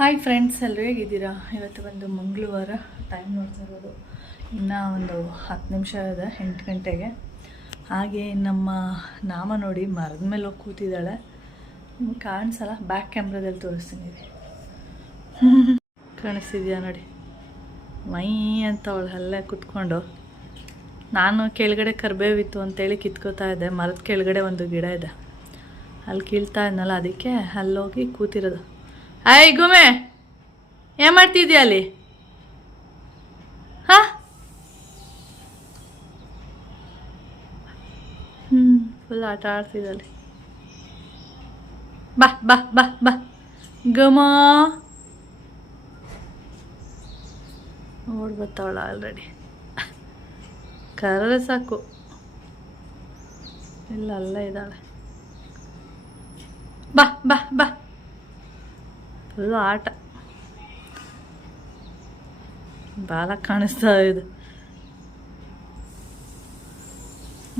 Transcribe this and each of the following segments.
Hi friends, ಎಲ್ಲರೂ ಹೇಗಿದ್ದೀರಾ? ಇವತ್ತು ಒಂದು ಮಂಗಳವಾರ, ಟೈಮ್ ನೋಡ್ತಾ ಇರೋದು ಇನ್ನೂ ಒಂದು 10 ನಿಮಿಷ ಇದೆ 8 ಗಂಟೆಗೆ. ಹಾಗೆ ನಮ್ಮ ನಾಮ ನೋಡಿ ಮರದ ಮೇಲೆ ಹೋಗಿ ಕೂತಿದ್ದಾಳೆ. ನಿಮ್ಗೆ ಕಾಣಿಸಲ್ಲ, ಬ್ಯಾಕ್ ಕ್ಯಾಮ್ರಾದಲ್ಲಿ ತೋರಿಸ್ತೀನಿ. ಕಾಣಿಸ್ತಿದ್ಯಾ ನೋಡಿ, ಮೈ ಅಂತ ಅವಳು ಅಲ್ಲೇ ಕೂತ್ಕೊಂಡು. ನಾನು ಕೆಳಗಡೆ ಕರ್ಬೇವಿತ್ತು ಅಂತೇಳಿ ಕಿತ್ಕೋತಾ ಇದ್ದೆ. ಮರದ ಕೆಳಗಡೆ ಒಂದು ಗಿಡ ಇದೆ, ಅಲ್ಲಿ ಕೀಳ್ತಾ ಇದ್ನಲ್ಲ, ಅದಕ್ಕೆ ಅಲ್ಲೋಗಿ ಕೂತಿರೋದು. ಆಯ್ ಗುಮೆ, ಏನು ಮಾಡ್ತಿದ್ಯಾ ಅಲ್ಲಿ? ಹಾಂ, ಫುಲ್ ಆಟ ಆಡ್ತಿದ್ದಲ್ಲಿ. ಬಾ ಬಾ ಬಾ ಬಾ ಗುಮ, ನೋಡಿ ಬರ್ತಾವಳ ಆಲ್ರೆಡಿ. ಕರ್ರೆ ಸಾಕು, ಇಲ್ಲ ಅಲ್ಲೇ ಇದ್ದಾಳೆ. ಬಾ ಬಾ ಬಾ, ಫುಲ್ಲು ಆಟ. ಬಾಲ ಕಾಣಿಸ್ತಾ ಇದೆ.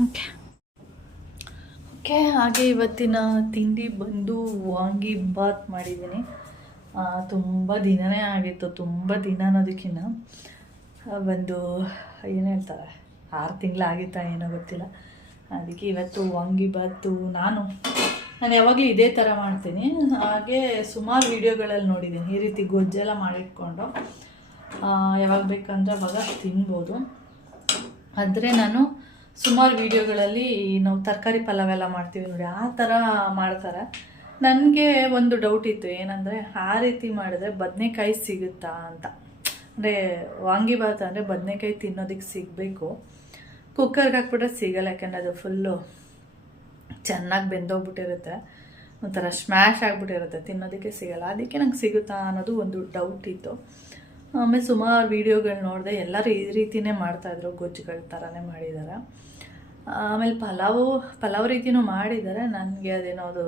ಓಕೆ ಹಾಗೆ ಇವತ್ತಿನ ತಿಂಡಿ ಬಂದು ವಾಂಗಿ ಬಾತ್ ಮಾಡಿದ್ದೀನಿ. ತುಂಬ ದಿನವೇ ಆಗಿತ್ತು. ತುಂಬ ದಿನ ಅನ್ನೋದಕ್ಕಿಂತ ಒಂದು ಏನು ಹೇಳ್ತಾರೆ, 6 ತಿಂಗಳಾಗಿತ್ತಾ ಏನೋ ಗೊತ್ತಿಲ್ಲ. ಅದಕ್ಕೆ ಇವತ್ತು ವಾಂಗಿ ಬಾತು ನಾನು ಯಾವಾಗಲೂ ಇದೇ ಥರ ಮಾಡ್ತೀನಿ. ಹಾಗೆ ಸುಮಾರು ವೀಡಿಯೋಗಳಲ್ಲಿ ನೋಡಿದ್ದೀನಿ ಈ ರೀತಿ ಗೊಜ್ಜೆಲ್ಲ ಮಾಡಿಟ್ಕೊಂಡು ಯಾವಾಗ ಬೇಕಂದ್ರೆ ಅವಾಗ ತಿನ್ಬೋದು. ಆದರೆ ನಾನು ಸುಮಾರು ವೀಡಿಯೋಗಳಲ್ಲಿ ನಾವು ತರಕಾರಿ ಪಲಾವೆಲ್ಲ ಮಾಡ್ತೀವಿ ನೋಡಿ, ಆ ಥರ ಮಾಡ್ತಾರೆ. ನನಗೆ ಒಂದು ಡೌಟ್ ಇತ್ತು, ಏನಂದರೆ ಆ ರೀತಿ ಮಾಡಿದ್ರೆ ಬದನೆಕಾಯಿ ಸಿಗುತ್ತಾ ಅಂತ. ಅಂದರೆ ವಾಂಗಿಬಾತ್ ಅಂದರೆ ಬದನೆಕಾಯಿ ತಿನ್ನೋದಕ್ಕೆ ಸಿಗಬೇಕು. ಕುಕ್ಕರ್ಗೆ ಹಾಕ್ಬಿಟ್ರೆ ಸಿಗಲ್ಲ, ಯಾಕೆಂದರೆ ಅದು ಫುಲ್ಲು ಚೆನ್ನಾಗಿ ಬೆಂದೋಗ್ಬಿಟ್ಟಿರುತ್ತೆ, ಒಂಥರ ಸ್ಮ್ಯಾಶ್ ಆಗಿಬಿಟ್ಟಿರುತ್ತೆ, ತಿನ್ನೋದಕ್ಕೆ ಸಿಗಲ್ಲ. ಅದಕ್ಕೆ ನಂಗೆ ಸಿಗುತ್ತಾ ಅನ್ನೋದು ಒಂದು ಡೌಟ್ ಇತ್ತು. ಆಮೇಲೆ ಸುಮಾರು ವೀಡಿಯೋಗಳು ನೋಡಿದೆ, ಎಲ್ಲರೂ ಈ ರೀತಿಯೇ ಮಾಡ್ತಾಯಿದ್ರು, ಗೊಜ್ಜುಗಳ ಥರನೇ ಮಾಡಿದ್ದಾರೆ. ಆಮೇಲೆ ಪಲಾವ್ ರೀತಿಯೂ ಮಾಡಿದ್ದಾರೆ. ನನಗೆ ಅದೇನೋದು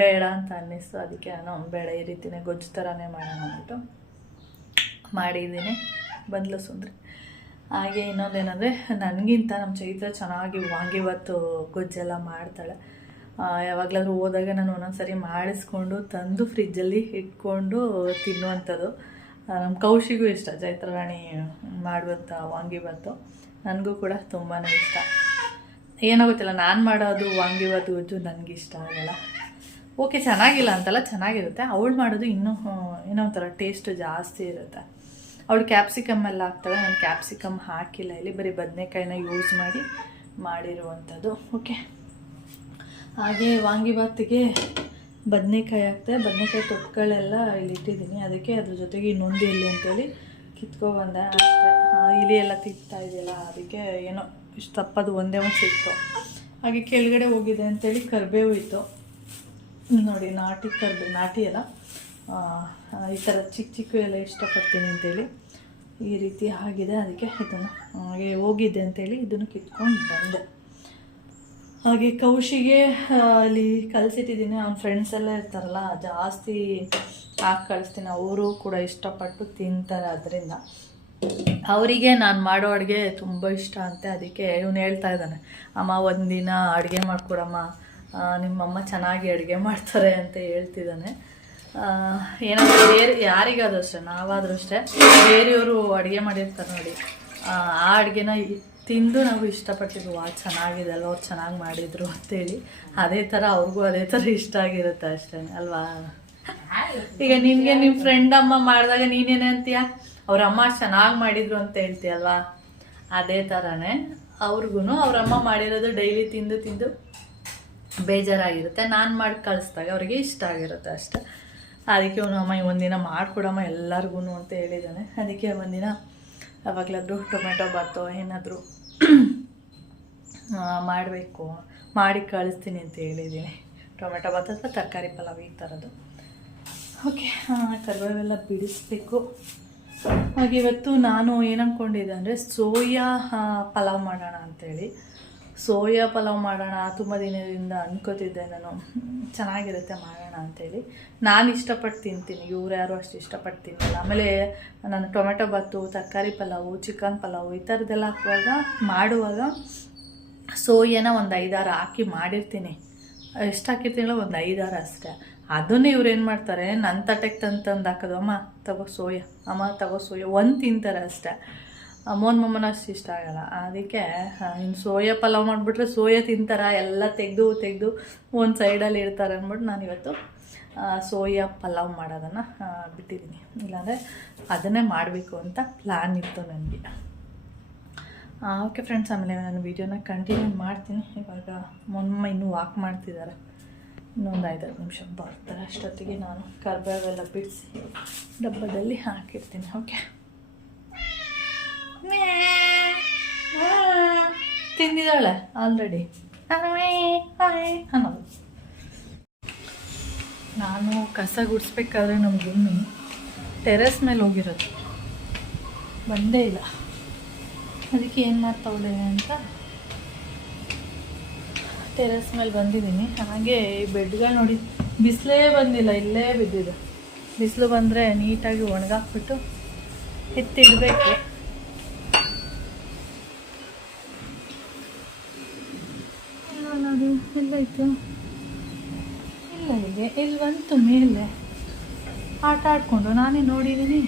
ಬೇಡ ಅಂತ ಅನ್ನಿಸ್ತು. ಅದಕ್ಕೆ ನಾನು ಬೇಡ, ಈ ರೀತಿಯೇ ಗೊಜ್ಜು ಥರನೇ ಮಾಡೋಣ ಅಂದ್ಬಿಟ್ಟು ಮಾಡಿದ್ದೀನಿ. ಬದಲು ಸುಂದ್ರಿ. ಹಾಗೆ ಇನ್ನೊಂದೇನೆಂದರೆ, ನನಗಿಂತ ನಮ್ಮ ಚೈತ್ರ ಚೆನ್ನಾಗಿ ವಾಂಗಿಬಾತು ಗೊಜ್ಜೆಲ್ಲ ಮಾಡ್ತಾಳೆ. ಯಾವಾಗಲಾದ್ರೂ ಹೋದಾಗ ನಾನು ಒಂದೊಂದು ಸರಿ ಮಾಡಿಸ್ಕೊಂಡು ತಂದು ಫ್ರಿಜ್ಜಲ್ಲಿ ಇಟ್ಕೊಂಡು ತಿನ್ನುವಂಥದ್ದು. ನಮ್ಮ ಕೌಶಿಗೂ ಇಷ್ಟ ಚೈತ್ರ ರಾಣಿ ಮಾಡುವಂಥ ವಾಂಗಿಬಾತು. ನನಗೂ ಕೂಡ ತುಂಬಾ ಇಷ್ಟ. ಏನೋ ಗೊತ್ತಿಲ್ಲ, ನಾನು ಮಾಡೋದು ವಾಂಗಿಬಾತು ಗೊಜ್ಜು ನನಗಿಷ್ಟ ಆಗಲ್ಲ. ಓಕೆ, ಚೆನ್ನಾಗಿಲ್ಲ ಅಂತಲ್ಲ, ಚೆನ್ನಾಗಿರುತ್ತೆ. ಅವಳು ಮಾಡೋದು ಇನ್ನೂ ಏನೋ ಒಂಥರ ಟೇಸ್ಟ್ ಜಾಸ್ತಿ ಇರುತ್ತೆ. ಅವಳು ಕ್ಯಾಪ್ಸಿಕಮ್ ಎಲ್ಲ ಹಾಕ್ತಾಳೆ, ನಾನು ಕ್ಯಾಪ್ಸಿಕಮ್ ಹಾಕಿಲ್ಲ. ಇಲ್ಲಿ ಬರೀ ಬದನೆಕಾಯಿನ ಯೂಸ್ ಮಾಡಿರುವಂಥದ್ದು. ಓಕೆ, ಹಾಗೆ ವಾಂಗಿಬಾತಿಗೆ ಬದನೆಕಾಯಿ ಹಾಕ್ತೆ. ಬದನೆಕಾಯಿ ತೊಟ್ಟುಗಳೆಲ್ಲ ಇಲ್ಲಿ ಇಟ್ಟಿದ್ದೀನಿ. ಅದಕ್ಕೆ ಅದ್ರ ಜೊತೆಗೆ ಇನ್ನೊಂದು ಎಲೆ ಅಂತೇಳಿ ಕಿತ್ಕೊಬಂದೆ ಅಷ್ಟೇ. ಇಲಿ ಎಲ್ಲ ತಿಂತಾ ಇದೆಯಲ್ಲ, ಅದಕ್ಕೆ ಏನೋ ಇಷ್ಟು ತಪ್ಪದು ಒಂದೇ ಒಂದು ಸಿಕ್ತು. ಹಾಗೆ ಕೆಳಗಡೆ ಹೋಗಿದೆ ಅಂತೇಳಿ ಕರಿಬೇವು ಇತ್ತು ನೋಡಿ, ನಾಟಿ ಕರಿಬೇವು, ನಾಟಿ ಎಲ್ಲ ಈ ಥರ ಚಿಕ್ಕ ಚಿಕ್ಕ ಎಲ್ಲ ಇಷ್ಟಪಡ್ತೀನಿ ಅಂತೇಳಿ ಈ ರೀತಿ ಆಗಿದೆ. ಅದಕ್ಕೆ ಇದನ್ನು ಹಾಗೆ ಹೋಗಿದೆ ಅಂತೇಳಿ ಇದನ್ನು ಕಿತ್ಕೊಂಡು ಬಂದೆ. ಹಾಗೆ ಕೌಶಿಗೆ ಅಲ್ಲಿ ಕಲಿಸಿಟ್ಟಿದ್ದೀನಿ. ಅವ್ನ ಫ್ರೆಂಡ್ಸ್ ಎಲ್ಲ ಇರ್ತಾರಲ್ಲ, ಜಾಸ್ತಿ ಹಾಕಿ ಕಳಿಸ್ತೀನಿ. ಅವರು ಕೂಡ ಇಷ್ಟಪಟ್ಟು ತಿಂತಾರೆ. ಅದರಿಂದ ಅವರಿಗೆ ನಾನು ಮಾಡೋ ಅಡುಗೆ ತುಂಬ ಇಷ್ಟ ಅಂತೆ. ಅದಕ್ಕೆ ಇವನು ಹೇಳ್ತಾ ಇದ್ದಾನೆ, ಅಮ್ಮ ಒಂದಿನ ಅಡುಗೆ ಮಾಡಿಕೊಡಮ್ಮ, ನಿಮ್ಮಮ್ಮ ಚೆನ್ನಾಗಿ ಅಡುಗೆ ಮಾಡ್ತಾರೆ ಅಂತ ಹೇಳ್ತಿದ್ದಾನೆ. ಏನಾದರೂ ಬೇರೆ ಯಾರಿಗಾದ್ರೂ ಅಷ್ಟೇ, ನಾವಾದರೂ ಅಷ್ಟೇ, ಬೇರೆಯವರು ಅಡುಗೆ ಮಾಡಿರ್ತಾರೆ ನೋಡಿ, ಆ ಅಡುಗೆನ ತಿಂದು ನಾವು ಇಷ್ಟಪಟ್ಟಿದ್ವು, ಚೆನ್ನಾಗಿದೆ ಅಲ್ವ, ಅವ್ರು ಚೆನ್ನಾಗಿ ಮಾಡಿದರು ಅಂತೇಳಿ. ಅದೇ ಥರ ಅವ್ರಿಗೂ ಅದೇ ಥರ ಇಷ್ಟ ಆಗಿರುತ್ತೆ ಅಷ್ಟೇ ಅಲ್ವಾ. ಈಗ ನಿನಗೆ ನಿಮ್ಮ ಫ್ರೆಂಡ್ ಅಮ್ಮ ಮಾಡಿದಾಗ ನೀನೇನೆ ಅಂತೀಯ, ಅವ್ರ ಅಮ್ಮ ಚೆನ್ನಾಗಿ ಮಾಡಿದರು ಅಂತ ಹೇಳ್ತೀಯಲ್ವಾ. ಅದೇ ಥರನೇ ಅವ್ರಿಗೂ ಅವ್ರಮ್ಮ ಮಾಡಿರೋದು ಡೈಲಿ ತಿಂದು ತಿಂದು ಬೇಜಾರಾಗಿರುತ್ತೆ. ನಾನು ಮಾಡಿ ಕಳಿಸ್ದಾಗ ಅವ್ರಿಗೆ ಇಷ್ಟ ಆಗಿರುತ್ತೆ ಅಷ್ಟೆ. ಅದಕ್ಕೆ ಅಮ್ಮ ಒಂದಿನ ಮಾಡಿಕೊಡಮ್ಮ ಎಲ್ಲರಿಗೂ ಅಂತ ಹೇಳಿದ್ದಾನೆ. ಅದಕ್ಕೆ ಒಂದಿನ ಯಾವಾಗಲಾದರೂ ಟೊಮೆಟೊ ಬಾತು ಏನಾದರೂ ಮಾಡಬೇಕು, ಮಾಡಿ ಕಳಿಸ್ತೀನಿ ಅಂತ ಹೇಳಿದ್ದೀನಿ. ಟೊಮೆಟೊ ಬಾತ್ ಅಥವಾ ತರಕಾರಿ ಪಲಾವ್ ಈ ಥರದ್ದು. ಓಕೆ, ಕರಿಬೇವೆಲ್ಲ ಬಿಡಿಸ್ಬೇಕು. ಹಾಗೆ ಇವತ್ತು ನಾನು ಏನು ಅಂದ್ಕೊಂಡಿದ್ದೆ ಅಂದರೆ ಸೋಯಾ ಪಲಾವ್ ಮಾಡೋಣ ಅಂಥೇಳಿ. ಸೋಯಾ ಪಲಾವ್ ಮಾಡೋಣ ತುಂಬ ದಿನದಿಂದ ಅನ್ಕೋತಿದ್ದೆ ನಾನು, ಚೆನ್ನಾಗಿರುತ್ತೆ ಮಾಡೋಣ ಅಂಥೇಳಿ. ನಾನು ಇಷ್ಟಪಟ್ಟು ತಿಂತೀನಿ, ಇವ್ರು ಯಾರು ಅಷ್ಟು ಇಷ್ಟಪಟ್ಟು ತಿನ್ನಲ್ಲ. ಆಮೇಲೆ ನಾನು ಟೊಮೆಟೊ ಬಾತು, ತರಕಾರಿ ಪಲಾವು, ಚಿಕನ್ ಪಲಾವು ಈ ಥರದ್ದೆಲ್ಲ ಮಾಡುವಾಗ ಸೋಯಾನ ಒಂದು 5-6 ಹಾಕಿ ಮಾಡಿರ್ತೀನಿ. ಎಷ್ಟು ಹಾಕಿರ್ತೀನಲ್ಲ, ಒಂದು 5-6 ಅಷ್ಟೇ. ಅದನ್ನೇ ಇವ್ರು ಏನು ಮಾಡ್ತಾರೆ, ನನ್ನ ತಟ್ಟೆಗೆ ತಂದು ಹಾಕೋದು, ಅಮ್ಮ ತಗೋ ಸೋಯಾ, ಅಮ್ಮ ತಗೋ ಸೋಯಾ, ಒಂದು ತಿಂತಾರೆ ಅಷ್ಟೇ. ಮಮ್ಮನ ಅಷ್ಟು ಇಷ್ಟ ಆಗಲ್ಲ. ಅದಕ್ಕೆ ಇನ್ನು ಸೋಯಾ ಪಲಾವ್ ಮಾಡಿಬಿಟ್ರೆ ಸೋಯಾ ತಿಂತಾರೆ, ಎಲ್ಲ ತೆಗೆದು ಒಂದು ಸೈಡಲ್ಲಿ ಇಡ್ತಾರೆ ಅಂದ್ಬಿಟ್ಟು ನಾನು ಇವತ್ತು ಸೋಯಾ ಪಲಾವ್ ಮಾಡೋದನ್ನು ಬಿಟ್ಟಿದ್ದೀನಿ. ಇಲ್ಲಾಂದರೆ ಅದನ್ನೇ ಮಾಡಬೇಕು ಅಂತ ಪ್ಲ್ಯಾನ್ ಇತ್ತು ನನಗೆ. ಓಕೆ ಫ್ರೆಂಡ್ಸ್, ಆಮೇಲೆ ನಾನು ವೀಡಿಯೋನ ಕಂಟಿನ್ಯೂ ಮಾಡ್ತೀನಿ. ಇವಾಗ ಮೊನ್ನೆ ಇನ್ನೂ ವಾಕ್ ಮಾಡ್ತಿದ್ದಾರೆ, ಇನ್ನೊಂದು 5-10 ನಿಮಿಷ ಬರ್ತಾರೆ. ಅಷ್ಟೊತ್ತಿಗೆ ನಾನು ಕರ್ಬೇವೆಲ್ಲ ಬಿಡಿಸಿ ಡಬ್ಬದಲ್ಲಿ ಹಾಕಿರ್ತೀನಿ. ಓಕೆ, ತಿಂದಿದ್ದಾಳೆ ಆಲ್ರೆಡಿ ಅನ್ನೋದು. ನಾನು ಕಸ ಗುಡಿಸ್ಬೇಕಾದ್ರೆ ನಮ್ಮ ಗುಮ್ಮಿ ಟೆರೆಸ್ ಮೇಲೆ ಹೋಗಿರೋದು, ಬಂದೇ ಇಲ್ಲ. ಅದಕ್ಕೆ ಏನು ಮಾಡ್ತಾವಳೆ ಅಂತ ಟೆರೆಸ್ ಮೇಲೆ ಬಂದಿದ್ದೀನಿ. ಹಾಗೆ ಈ ಬೆಡ್ಗಳು ನೋಡಿ, ಬಿಸಿಲೇ ಬಂದಿಲ್ಲ, ಇಲ್ಲೇ ಬಿದ್ದಿದೆ. ಬಿಸಿಲು ಬಂದರೆ ನೀಟಾಗಿ ಒಣಗಾಕ್ಬಿಟ್ಟು ಎತ್ತಿಡಬೇಕು. ಅದು ಎಲ್ಲೈತು, ಇಲ್ಲ ಹೀಗೆ ಇಲ್ಲಿ ಬಂತು ಮೇಲೆ ಆಟ ಆಡಿಕೊಂಡು. ನಾನೇ ನೋಡಿದ್ದೀನಿ,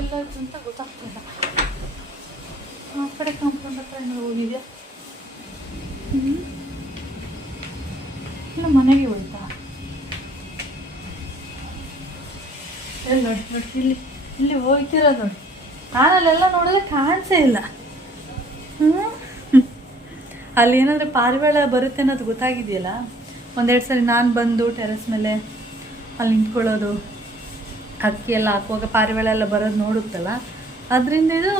ಎಲ್ಲಾಯ್ತು ಅಂತ ಗೊತ್ತಾಗ್ತಿಲ್ಲ. ಆ ಕಡೆ ಕಾಂಪೌಂಡ್ ಹತ್ರ ಏನೋ ಹೋಗಿದ್ಯಾ, ಇಲ್ಲ ಮನೆಗೆ ಹೋಯ್ತಾ? ಎಲ್ಲ ನೋಡಿ ನೋಡಿ, ಇಲ್ಲಿ ಹೋಗ್ತಿರೋದು ನೋಡಿ. ನಾನಲ್ಲೆಲ್ಲ ನೋಡಿದ್ರೆ ಕಾಣಿಸೇ ಇಲ್ಲ. ಅಲ್ಲಿ ಏನಾದರೆ ಪಾರಿವಾಳ ಬರುತ್ತೆ ಅನ್ನೋದು ಗೊತ್ತಾಗಿದೆಯಲ್ಲ. 1-2 ಸರಿ ನಾನು ಬಂದು ಟೆರೆಸ್ ಮೇಲೆ ಅಲ್ಲಿ ನಿಂತ್ಕೊಳ್ಳೋದು, ಅಕ್ಕಿ ಎಲ್ಲ ಹಾಕುವಾಗ ಪಾರಿವಾಳ ಎಲ್ಲ ಬರೋದು ನೋಡುತ್ತಲ್ಲ, ಅದರಿಂದ ಇದು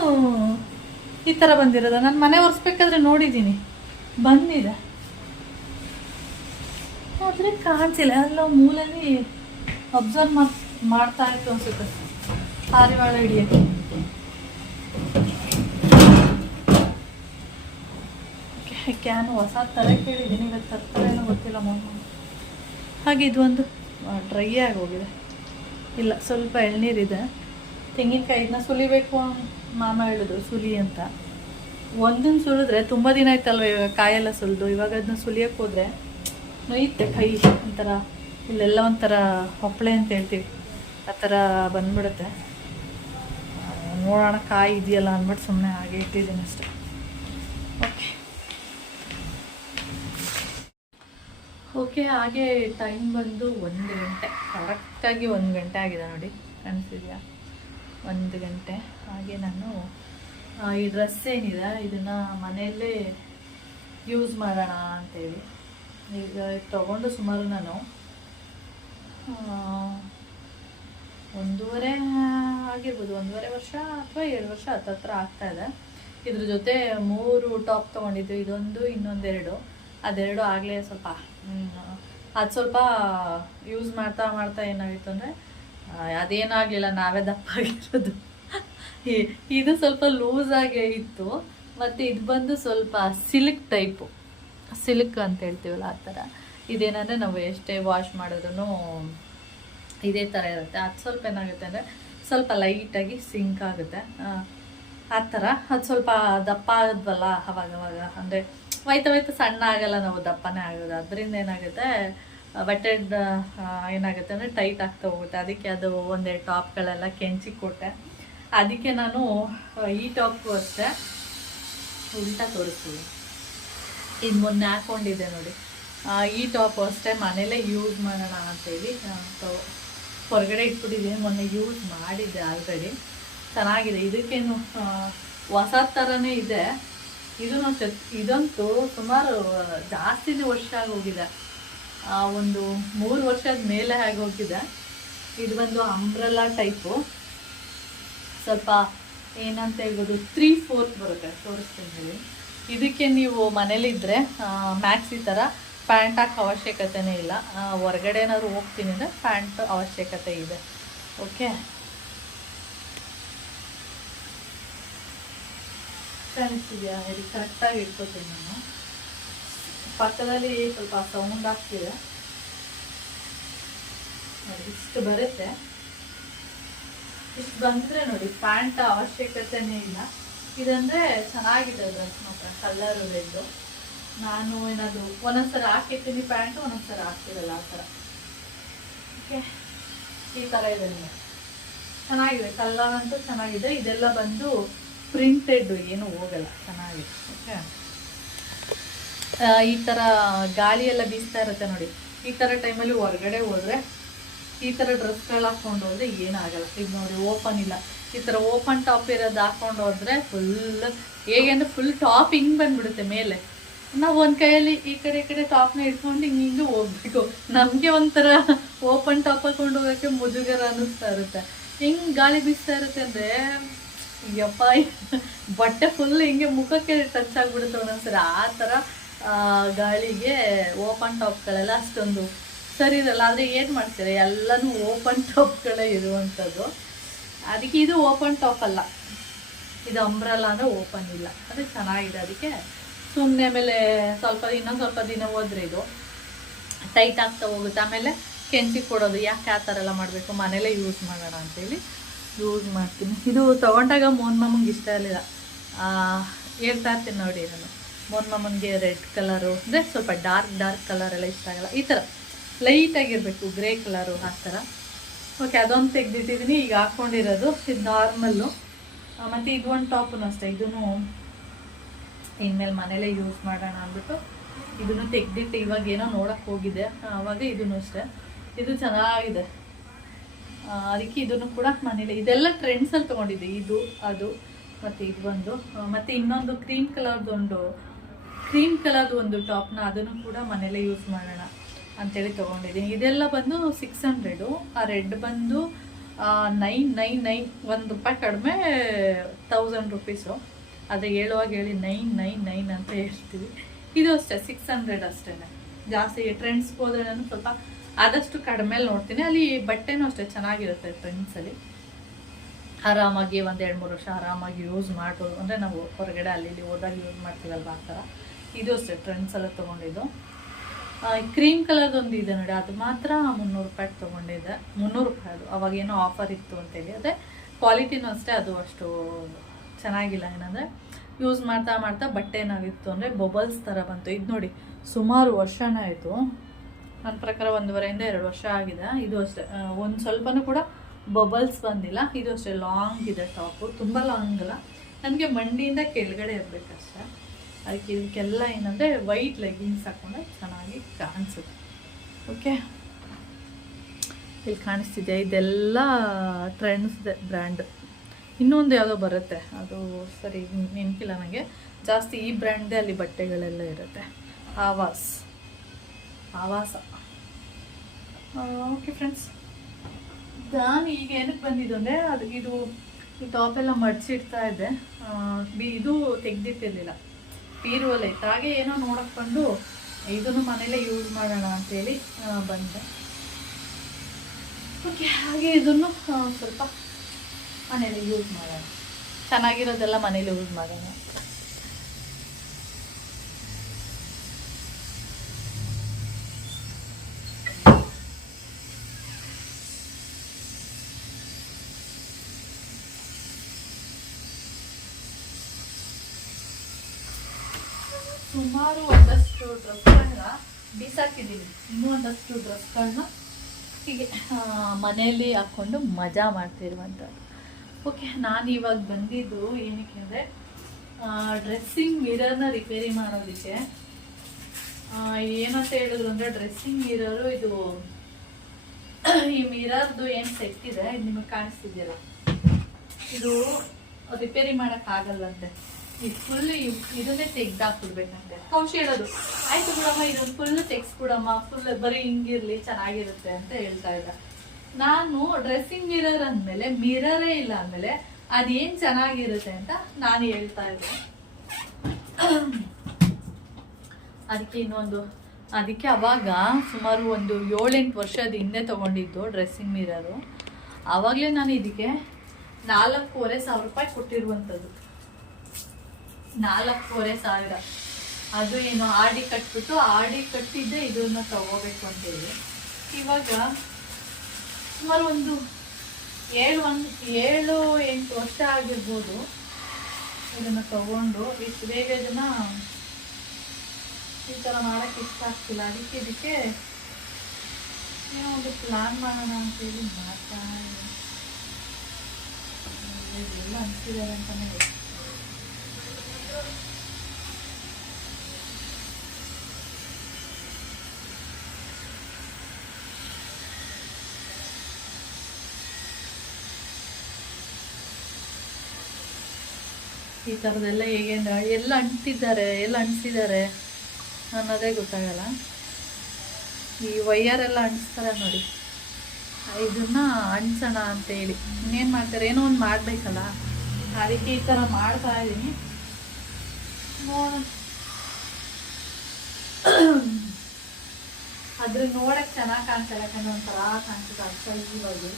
ಈ ಥರ ಬಂದಿರೋದು. ನಾನು ಮನೆ ಒರೆಸ್ಬೇಕಾದ್ರೆ ನೋಡಿದ್ದೀನಿ, ಬಂದಿದೆ, ಆದರೆ ಕಾಣಿಸಿಲ್ಲ. ಎಲ್ಲ ಮೂಲೆಯಲ್ಲಿ ಅಬ್ಸರ್ವ್ ಮಾಡ್ತಾ ಇತ್ತು ಅನ್ಸುತ್ತೆ ಪಾರಿವಾಳ ಹಿಡಿಯೋಕ್ಕೆ. ಕ್ಯಾನು ಹೊಸ ಥರ ಕೇಳಿದ್ದೀನಿ, ಇವತ್ತು ಥರ ಏನೋ ಗೊತ್ತಿಲ್ಲ ಮಮ್ಮ. ಹಾಗೆ ಇದು ಒಂದು ಡ್ರೈ ಆಗಿ ಹೋಗಿದೆ. ಇಲ್ಲ, ಸ್ವಲ್ಪ ಎಳ್ನೀರಿದೆ. ತೆಂಗಿನಕಾಯಿ ಇದನ್ನ ಸುಲಿಬೇಕು ಮಾಮ ಹೇಳಿದ್ರು, ಸುಲಿ ಅಂತ. ಒಂದನ್ನು ಸುಲಿದ್ರೆ ತುಂಬ ದಿನ ಆಯ್ತಲ್ವ ಇವಾಗ ಕಾಯೆಲ್ಲ ಸುಲಿದು. ಇವಾಗ ಅದನ್ನ ಸುಲಿಯೋಕ್ಕೆ ಹೋದರೆ ನೋಯುತ್ತೆ ಕೈ, ಒಂಥರ ಇಲ್ಲೆಲ್ಲ ಒಂಥರ ಹೊಪ್ಪಳೆ ಅಂತ ಹೇಳ್ತೀವಿ, ಆ ಥರ ಬಂದ್ಬಿಡುತ್ತೆ. ನೋಡೋಣ ಕಾಯಿ ಇದೆಯಲ್ಲ ಅಂದ್ಬಿಟ್ಟು ಸುಮ್ಮನೆ ಹಾಗೆ ಇಟ್ಟಿದ್ದೀನಿ ಅಷ್ಟೆ. ಓಕೆ, ಹಾಗೆ ಟೈಮ್ ಬಂದು 1 ಗಂಟೆ, ಕರೆಕ್ಟಾಗಿ 1 ಗಂಟೆ ಆಗಿದೆ ನೋಡಿ, ಕಾಣಿಸಿದೆಯಾ? 1 ಗಂಟೆ. ಹಾಗೆ ನಾನು ಈ ಡ್ರೆಸ್ ಏನಿದೆ ಇದನ್ನು ಮನೆಯಲ್ಲೇ ಯೂಸ್ ಮಾಡೋಣ ಅಂತೇಳಿ ಈಗ ತೊಗೊಂಡು ಸುಮಾರು ನಾನು 1.5 ಆಗಿರ್ಬೋದು, 1.5 ವರ್ಷ ಅಥವಾ 7 ವರ್ಷ ಹತ್ತತ್ರ ಆಗ್ತಾಯಿದೆ. ಇದ್ರ ಜೊತೆ 3 ಟಾಪ್ ತೊಗೊಂಡಿದ್ದು, ಇದೊಂದು ಇನ್ನೊಂದು 2. ಅದೆರಡು ಆಗಲೇ ಸ್ವಲ್ಪ ಅದು ಸ್ವಲ್ಪ ಯೂಸ್ ಮಾಡ್ತಾ ಏನಾಗಿತ್ತು ಅಂದರೆ ಅದೇನಾಗಲಿಲ್ಲ, ನಾವೇ ದಪ್ಪ ಆಗಿರೋದು. ಇದು ಸ್ವಲ್ಪ ಲೂಸಾಗೇ ಇತ್ತು. ಮತ್ತು ಇದು ಬಂದು ಸ್ವಲ್ಪ ಸಿಲ್ಕ್ ಟೈಪು, ಸಿಲ್ಕ್ ಅಂತ ಹೇಳ್ತೀವಲ್ಲ ಆ ಥರ. ಇದೇನಂದರೆ ನಾವು ಎಷ್ಟೇ ವಾಶ್ ಮಾಡಿದ್ರೂ ಇದೇ ಥರ ಇರುತ್ತೆ. ಅದು ಸ್ವಲ್ಪ ಏನಾಗುತ್ತೆ ಅಂದರೆ ಸ್ವಲ್ಪ ಲೈಟಾಗಿ ಸಿಂಕ್ ಆಗುತ್ತೆ ಆ ಥರ. ಅದು ಸ್ವಲ್ಪ ದಪ್ಪ ಆದ್ವಲ್ಲ ಅವಾಗವಾಗ, ಅಂದರೆ ಹೋಯ್ತಾ ಸಣ್ಣ ಆಗಲ್ಲ, ನಾವು ದಪ್ಪನೇ ಆಗೋದು. ಅದರಿಂದ ಏನಾಗುತ್ತೆ, ಬಟ್ಟೆ ಏನಾಗುತ್ತೆ ಅಂದರೆ ಟೈಟ್ ಆಗ್ತಾ ಹೋಗುತ್ತೆ. ಅದಕ್ಕೆ ಅದು 1-2 ಟಾಪ್ಗಳೆಲ್ಲ ಕೆಂಚಿ ಕೊಟ್ಟೆ. ಅದಕ್ಕೆ ನಾನು ಈ ಟಾಪು ಅಷ್ಟೇ ಉಲ್ಟಾ ತೋರಿಸ್ತೀವಿ. ಇದು ಮೊನ್ನೆ ಹಾಕ್ಕೊಂಡಿದ್ದೆ ನೋಡಿ, ಈ ಟಾಪು ಅಷ್ಟೇ ಮನೇಲೇ ಯೂಸ್ ಮಾಡೋಣ ಅಂತೇಳಿ ಹೊರಗಡೆ ಇಟ್ಬಿಟ್ಟಿದ್ದೀನಿ. ಮೊನ್ನೆ ಯೂಸ್ ಮಾಡಿದ್ದೆ ಆಲ್ರೆಡಿ, ಚೆನ್ನಾಗಿದೆ. ಇದಕ್ಕೇನು ಹೊಸ ಥರನೇ ಇದೆ. ಇದಂತೂ ಸುಮಾರು ಜಾಸ್ತಿನೇ ವರ್ಷ ಆಗೋಗಿದೆ, ಒಂದು 3 ವರ್ಷದ ಮೇಲೆ ಆಗೋಗಿದೆ. ಇದು ಬಂದು ಅಂಬ್ರೆಲಾ ಟೈಪು, ಸ್ವಲ್ಪ ಏನಂತ ಹೇಳ್ಬೋದು 3/4 ಬರುತ್ತೆ. ತೋರಿಸ್ತೀನಿ ಹೇಳಿ. ಇದಕ್ಕೆ ನೀವು ಮನೇಲಿದ್ದರೆ ಮ್ಯಾಕ್ಸಿ ಥರ ಪ್ಯಾಂಟ್ ಹಾಕೋ ಅವಶ್ಯಕತೆನೇ ಇಲ್ಲ. ಹೊರಗಡೆ ಏನಾದ್ರು ಹೋಗ್ತೀನಿ ಅಂದರೆ ಪ್ಯಾಂಟ್ ಅವಶ್ಯಕತೆ ಇದೆ. ಓಕೆ, ಕಾಣಿಸ್ತಿದೆಯಾ? ಇಲ್ಲಿ ಕರೆಕ್ಟಾಗಿ ಇಟ್ಕೋತೀನಿ ನಾನು. ಪಕ್ಕದಲ್ಲಿ ಸ್ವಲ್ಪ ಸೌಂಡ್ ಆಗ್ತಿದೆ, ಇಷ್ಟು ಬರುತ್ತೆ. ಇಷ್ಟು ಬಂದರೆ ನೋಡಿ ಪ್ಯಾಂಟ್ ಅವಶ್ಯಕತೆನೇ ಇಲ್ಲ. ಇದಂದರೆ ಚೆನ್ನಾಗಿದೆ ಡ್ರೆಸ್ ಮಾತ್ರ, ಕಲರ್ ರೆಡ್ಡು. ನಾನು ಏನಾದರೂ ಒಂದೊಂದ್ಸಲ ಹಾಕಿರ್ತೀನಿ ಪ್ಯಾಂಟು, ಒಂದೊಂದ್ಸಲ ಹಾಕ್ತಿರಲ್ಲ ಆ ಥರ. ಓಕೆ, ಈ ಥರ ಇದೆ ನೋಡಿ. ಚೆನ್ನಾಗಿದೆ, ಕಲರ್ ಅಂತೂ ಚೆನ್ನಾಗಿದೆ. ಇದೆಲ್ಲ ಬಂದು ಪ್ರಿಂಟೆಡ್, ಏನು ಹೋಗಲ್ಲ, ಚೆನ್ನಾಗಿದೆ. ಓಕೆ, ಈ ಥರ ಗಾಳಿ ಎಲ್ಲ ಬೀಸ್ತಾ ಇರುತ್ತೆ ನೋಡಿ. ಈ ಥರ ಟೈಮಲ್ಲಿ ಹೊರಗಡೆ ಹೋದರೆ ಈ ಥರ ಡ್ರೆಸ್ಗಳು ಹಾಕ್ಕೊಂಡು ಹೋದರೆ ಏನಾಗಲ್ಲ. ಇದು ನೋಡಿ, ಓಪನ್ ಇಲ್ಲ, ಈ ಥರ ಓಪನ್ ಟಾಪ್ ಇರೋದು ಹಾಕ್ಕೊಂಡು ಹೋದರೆ ಫುಲ್ ಹೇಗೆ ಅಂದರೆ ಫುಲ್ ಟಾಪ್ ಹಿಂಗೆ ಬಂದುಬಿಡುತ್ತೆ ಮೇಲೆ. ನಾವು ಒಂದು ಕೈಯಲ್ಲಿ ಈ ಕಡೆ ಟಾಪ್ನ ಇಟ್ಕೊಂಡು ಹಿಂಗೆ ಹೋಗ್ಬೇಕು. ನಮಗೆ ಒಂಥರ ಓಪನ್ ಟಾಪ್ ಹಾಕೊಂಡು ಹೋಗೋಕ್ಕೆ ಮುಜುಗರ ಅನ್ನಿಸ್ತಾ ಇರುತ್ತೆ. ಹಿಂಗೆ ಗಾಳಿ ಬೀಸ್ತಾ ಇರುತ್ತೆ ಅಂದರೆ ಯಪ್ಪ, ಬಟ್ಟೆ ಫುಲ್ ಹಿಂಗೆ ಮುಖಕ್ಕೆ ಟಚ್ ಆಗಿಬಿಡುತ್ತೆ ಒಂದೊಂದ್ಸರಿ. ಆ ಥರ ಗಾಳಿಗೆ ಓಪನ್ ಟಾಪ್ಗಳೆಲ್ಲ ಅಷ್ಟೊಂದು ಸರಿ ಇರಲ್ಲ. ಆದರೆ ಏನು ಮಾಡ್ತಾರೆ, ಎಲ್ಲನೂ ಓಪನ್ ಟಾಪ್ಗಳೇ ಇರುವಂಥದ್ದು. ಅದಕ್ಕೆ ಇದು ಓಪನ್ ಟಾಪ್ ಅಲ್ಲ, ಇದು ಅಂಬ್ರಲ್ಲ ಅಂದರೆ ಓಪನ್ ಇಲ್ಲ. ಅದು ಚೆನ್ನಾಗಿದೆ. ಅದಕ್ಕೆ ಸುಮ್ಮನೆ ಆಮೇಲೆ ಇನ್ನೊಂದು ಸ್ವಲ್ಪ ದಿನ ಹೋದರೆ ಇದು ಟೈಟ್ ಆಗ್ತಾ ಹೋಗುತ್ತೆ. ಆಮೇಲೆ ಕೆಂಚಿ ಕೊಡೋದು, ಯಾಕೆ ಆ ಥರ ಎಲ್ಲ ಮಾಡಬೇಕು, ಮನೇಲೇ ಯೂಸ್ ಮಾಡೋಣ ಅಂತೇಳಿ ಯೂಸ್ ಮಾಡ್ತೀನಿ. ಇದು ತೊಗೊಂಡಾಗ ಮೋಹನ್ ಮಾಮಂಗೆ ಇಷ್ಟ ಇರಲಿಲ್ಲ. ಹೇಳ್ತಾ ಇರ್ತೀನಿ ನೋಡಿ, ನಾನು ಮೋಹನ್ ಮಾಮನಿಗೆ ರೆಡ್ ಕಲರು ಅಂದರೆ ಸ್ವಲ್ಪ ಡಾರ್ಕ್ ಕಲರ್ ಎಲ್ಲ ಇಷ್ಟ ಆಗಲ್ಲ. ಈ ಥರ ಲೈಟಾಗಿರಬೇಕು, ಗ್ರೇ ಕಲರು ಆ ಥರ. ಓಕೆ, ಅದೊಂದು ತೆಗೆದಿಟ್ಟಿದ್ದೀನಿ. ಈಗ ಹಾಕ್ಕೊಂಡಿರೋದು ಇದು ನಾರ್ಮಲ್ಲು. ಮತ್ತು ಇದು ಒಂದು ಟಾಪು ಅಷ್ಟೇ, ಇದನ್ನು ಇನ್ಮೇಲೆ ಮನೇಲೇ ಯೂಸ್ ಮಾಡೋಣ ಅಂದ್ಬಿಟ್ಟು ಇದನ್ನು ತೆಗೆದಿಟ್ಟು ಇವಾಗ ಏನೋ ನೋಡೋಕ್ಕೆ ಹೋಗಿದೆ, ಆವಾಗ ಇದನ್ನು ಅಷ್ಟೇ. ಇದು ಚೆನ್ನಾಗಿದೆ, ಅದಕ್ಕೆ ಇದನ್ನು ಕೂಡ ಮನೇಲಿ. ಇದೆಲ್ಲ ಟ್ರೆಂಡ್ಸಲ್ಲಿ ತೊಗೊಂಡಿದ್ದೆ, ಇದು ಅದು ಮತ್ತು ಇದು ಒಂದು. ಮತ್ತು ಇನ್ನೊಂದು ಕ್ರೀಮ್ ಕಲರ್ದು ಒಂದು ಟಾಪ್ನ ಅದನ್ನು ಕೂಡ ಮನೇಲೇ ಯೂಸ್ ಮಾಡೋಣ ಅಂಥೇಳಿ ತೊಗೊಂಡಿದ್ದೀನಿ. ಇದೆಲ್ಲ ಬಂದು 600. ಆ ರೆಡ್ ಬಂದು 999, ₹1 ಕಡಿಮೆ 1000 ರುಪೀಸು. ಆದರೆ ಹೇಳುವಾಗ ಹೇಳಿ 999 ಅಂತ ಹೇಳ್ತೀವಿ. ಇದು ಅಷ್ಟೇ 600 ಅಷ್ಟೇ. ಜಾಸ್ತಿ ಟ್ರೆಂಡ್ಸ್ಗೆ ಹೋದರೆ ನಾನು ಸ್ವಲ್ಪ ಆದಷ್ಟು ಕಡಿಮೆಲಿ ನೋಡ್ತೀನಿ. ಅಲ್ಲಿ ಬಟ್ಟೆನೂ ಅಷ್ಟೇ ಚೆನ್ನಾಗಿರುತ್ತೆ ಟ್ರೆಂಡ್ಸಲ್ಲಿ. ಆರಾಮಾಗಿ 1-2-3 ವರ್ಷ ಆರಾಮಾಗಿ ಯೂಸ್ ಮಾಡ್ಬೋದು. ಅಂದರೆ ನಾವು ಹೊರಗಡೆ ಅಲ್ಲಿ ಹೋದಾಗ ಯೂಸ್ ಮಾಡ್ತೀವಲ್ವ, ಆ ಥರ. ಇದು ಅಷ್ಟೇ ಟ್ರೆಂಡ್ಸೆಲ್ಲ ತೊಗೊಂಡಿದ್ದು. ಕ್ರೀಮ್ ಕಲರ್ದೊಂದು ಇದೆ ನೋಡಿ, ಅದು ಮಾತ್ರ ₹300 ತೊಗೊಂಡಿದ್ದೆ. ₹300 ಅದು. ಅವಾಗೇನೋ ಆಫರ್ ಇತ್ತು ಅಂತೇಳಿ. ಅದೇ ಕ್ವಾಲಿಟಿನೂ ಅಷ್ಟೇ, ಅದು ಅಷ್ಟು ಚೆನ್ನಾಗಿಲ್ಲ. ಏನಂದರೆ ಯೂಸ್ ಮಾಡ್ತಾ ಬಟ್ಟೆ ಏನಾಗಿತ್ತು ಅಂದರೆ ಬಬಲ್ಸ್ ಥರ ಬಂತು. ಇದು ನೋಡಿ, ಸುಮಾರು ವರ್ಷನೇ ಆಯಿತು, ನನ್ನ ಪ್ರಕಾರ 1.5-2 ವರ್ಷ ಆಗಿದೆ. ಇದು ಅಷ್ಟೇ, ಒಂದು ಸ್ವಲ್ಪನೂ ಕೂಡ ಬಬಲ್ಸ್ ಬಂದಿಲ್ಲ. ಇದು ಅಷ್ಟೇ ಲಾಂಗ್ ಇದೆ ಟಾಪು, ತುಂಬ ಲಾಂಗ್ ಅಲ್ಲ, ನನಗೆ ಮಂಡಿಯಿಂದ ಕೆಳಗಡೆ ಇರಬೇಕಷ್ಟೆ. ಅದಕ್ಕೆ ಇದಕ್ಕೆಲ್ಲ ಏನಂದರೆ ವೈಟ್ ಲೆಗ್ಗಿಂಗ್ಸ್ ಹಾಕ್ಕೊಂಡ್ರೆ ಚೆನ್ನಾಗಿ ಕಾಣಿಸುತ್ತೆ. ಓಕೆ, ಇಲ್ಲಿ ಕಾಣಿಸ್ತಿದೆ, ಇದೆಲ್ಲ ಟ್ರೆಂಡ್ಸ್ ಬ್ರ್ಯಾಂಡ್. ಇನ್ನೊಂದು ಯಾವುದೋ ಬರುತ್ತೆ, ಅದು ಸರಿ ನೆನಪಿಲ್ಲ ನನಗೆ. ಜಾಸ್ತಿ ಈ ಬ್ರ್ಯಾಂಡ್ದೇ ಅಲ್ಲಿ ಬಟ್ಟೆಗಳೆಲ್ಲ ಇರುತ್ತೆ. ಆವಾಸ. ಓಕೆ ಫ್ರೆಂಡ್ಸ್, ನಾನು ಈಗ ಏನಕ್ಕೆ ಬಂದಿದ್ದು ಅಂದರೆ ಇದು ಈ ಟಾಪೆಲ್ಲ ಮಡ್ಚಿಡ್ತಾ ಇದ್ದೆ. ಇದು ತೆಗೆದಿಟ್ಟಿರಲಿಲ್ಲ, ಬೀರುವಲ್ಲೇ ಇತ್ತು. ಹಾಗೆ ಏನೋ ನೋಡಕ್ಕೆ ಬಂದು ಇದನ್ನು ಮನೇಲೇ ಯೂಸ್ ಮಾಡೋಣ ಅಂತೇಳಿ ಬಂದೆ. ಓಕೆ, ಹಾಗೆ ಇದನ್ನು ಸ್ವಲ್ಪ ಮನೇಲಿ ಯೂಸ್ ಮಾಡೋಣ, ಚೆನ್ನಾಗಿರೋದೆಲ್ಲ ಮನೇಲಿ ಯೂಸ್ ಮಾಡೋಣ. ಸುಮಾರು ಒಂದಷ್ಟು ಡ್ರೆಸ್ಗಳನ್ನ ಬೀಸಾಕಿದ್ದೀವಿ, ಇನ್ನೂ ಒಂದಷ್ಟು ಡ್ರೆಸ್ಗಳನ್ನ ಹೀಗೆ ಮನೆಯಲ್ಲಿ ಹಾಕ್ಕೊಂಡು ಮಜಾ ಮಾಡ್ತಿರುವಂಥದ್ದು. ಓಕೆ, ನಾನು ಇವಾಗ ಬಂದಿದ್ದು ಏನಕ್ಕೆ ಅಂದರೆ ಡ್ರೆಸ್ಸಿಂಗ್ ಮಿರರ್ನ ರಿಪೇರಿ ಮಾಡೋದಕ್ಕೆ. ಏನಂತ ಹೇಳಿದ್ರು ಅಂದರೆ ಡ್ರೆಸ್ಸಿಂಗ್ ಮಿರರು ಇದು ಈ ಮಿರರ್ದು ಏನು ಸೆಟ್ ಇದೆ, ಇದು ನಿಮಗೆ ಕಾಣಿಸ್ತಿದೆಯಲ್ಲ, ಇದು ರಿಪೇರಿ ಮಾಡೋಕ್ಕಾಗಲ್ಲಂತೆ. ಇದು ಫುಲ್ ಇದನ್ನೇ ತೆಗ್ದಾಕ್ಬಿಡ್ಬೇಕಂತೆ. ಕೌಶಿ ಹೇಳೋದು, ಆಯ್ತು ಬಿಡಮ್ಮ ಇದೊಂದು ಫುಲ್ ತೆಗ್ಸ್ಬಿಡಮ್ಮ, ಫುಲ್ ಬರೀ ಹಿಂಗಿರ್ಲಿ ಚೆನ್ನಾಗಿರುತ್ತೆ ಅಂತ ಹೇಳ್ತಾ ಇದ್ದ. ನಾನು ಡ್ರೆಸ್ಸಿಂಗ್ ಮಿರರ್ ಅಂದಮೇಲೆ ಮಿರರೇ ಇಲ್ಲ ಅಂದಮೇಲೆ ಅದೇನು ಚೆನ್ನಾಗಿರುತ್ತೆ ಅಂತ ನಾನು ಹೇಳ್ತಾ ಇದ್ದೆ. ಅದಕ್ಕೆ ಅವಾಗ ಸುಮಾರು ಒಂದು 7-8 ವರ್ಷದ ಹಿಂದೆ ತೊಗೊಂಡಿದ್ದು ಡ್ರೆಸ್ಸಿಂಗ್ ಮಿರರು. ಆವಾಗಲೇ ನಾನು ಇದಕ್ಕೆ 4,500 ಕೊಟ್ಟಿರುವಂಥದ್ದು. 4,500. ಅದು ಏನು ಆಡಿ ಕಟ್ಟಿದ್ದೆ ಇದನ್ನು ತಗೋಬೇಕು ಅಂತೇಳಿ. ಇವಾಗ ಸುಮಾರು ಒಂದು 7-8 ವರ್ಷ ಆಗಿರ್ಬೋದು ಇದನ್ನು ತಗೊಂಡು. ಇಷ್ಟು ಬೇಗ ಇದನ್ನು ಈ ಥರ ಮಾಡೋಕ್ಕೆ ಇಷ್ಟ ಆಗ್ತಿಲ್ಲ. ಇದಕ್ಕೆ ಏನೋ ಒಂದು ಪ್ಲಾನ್ ಮಾಡೋಣ ಅಂತೇಳಿ ಮಾಡ್ತಾ ಎಲ್ಲ ಅನಿಸ್ತಿದ್ದಾರೆ ಅಂತಲೇ ಗೊತ್ತು. ಈ ಥರದ್ದೆಲ್ಲ ಹೇಗೆ ಎಲ್ಲ ಅಂಟಿಸಿದ್ದಾರೆ ಅನ್ನೋದೇ ಗೊತ್ತಾಗಲ್ಲ. ಈ ವೈಯರೆಲ್ಲ ಅಂಟಿಸ್ತಾರೆ ನೋಡಿ, ಇದನ್ನ ಅಂಟಿಸೋಣ ಅಂತೇಳಿ ಇನ್ನೇನು ಮಾಡ್ತಾರೆ, ಏನೋ ಒಂದು ಮಾಡಬೇಕಲ್ಲ, ಅದಕ್ಕೆ ಈ ಥರ ಮಾಡ್ತಾ ಇದ್ದೀನಿ. ನೋಡೋಣ, ಅದ್ರ ನೋಡಕ್ಕೆ ಚೆನ್ನಾಗಿ ಕಾಣಿಸಲ್ಲ, ಯಾಕಂದ್ರೆ ಒಂಥರ ಕಾಣಿಸುತ್ತೆ ಅಸಹ್ಯವಾಗಿ.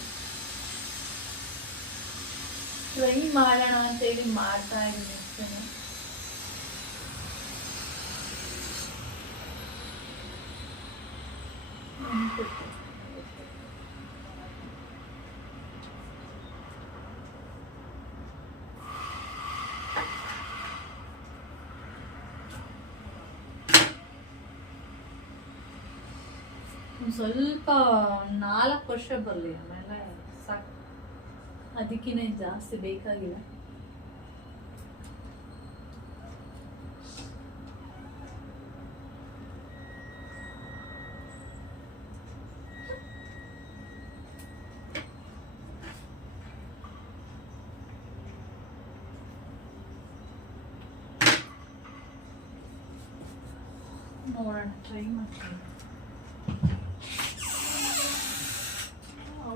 ಟ್ರೈ ಮಾಡೋಣ ಅಂತೇಳಿ ಮಾಡ್ತಾ ಇದ್ದೀನಿ ಅಷ್ಟೇ. ಸ್ವಲ್ಪ 4 ವರ್ಷ ಬರಲಿ, ಆಮೇಲೆ ಸಾಕು, ಅದಕ್ಕಿಂತ ಜಾಸ್ತಿ ಬೇಕಾಗಿಲ್ಲ. ನೋಡೋಣ, ಟ್ರೈ ಮಾಡ್ತೀನಿ.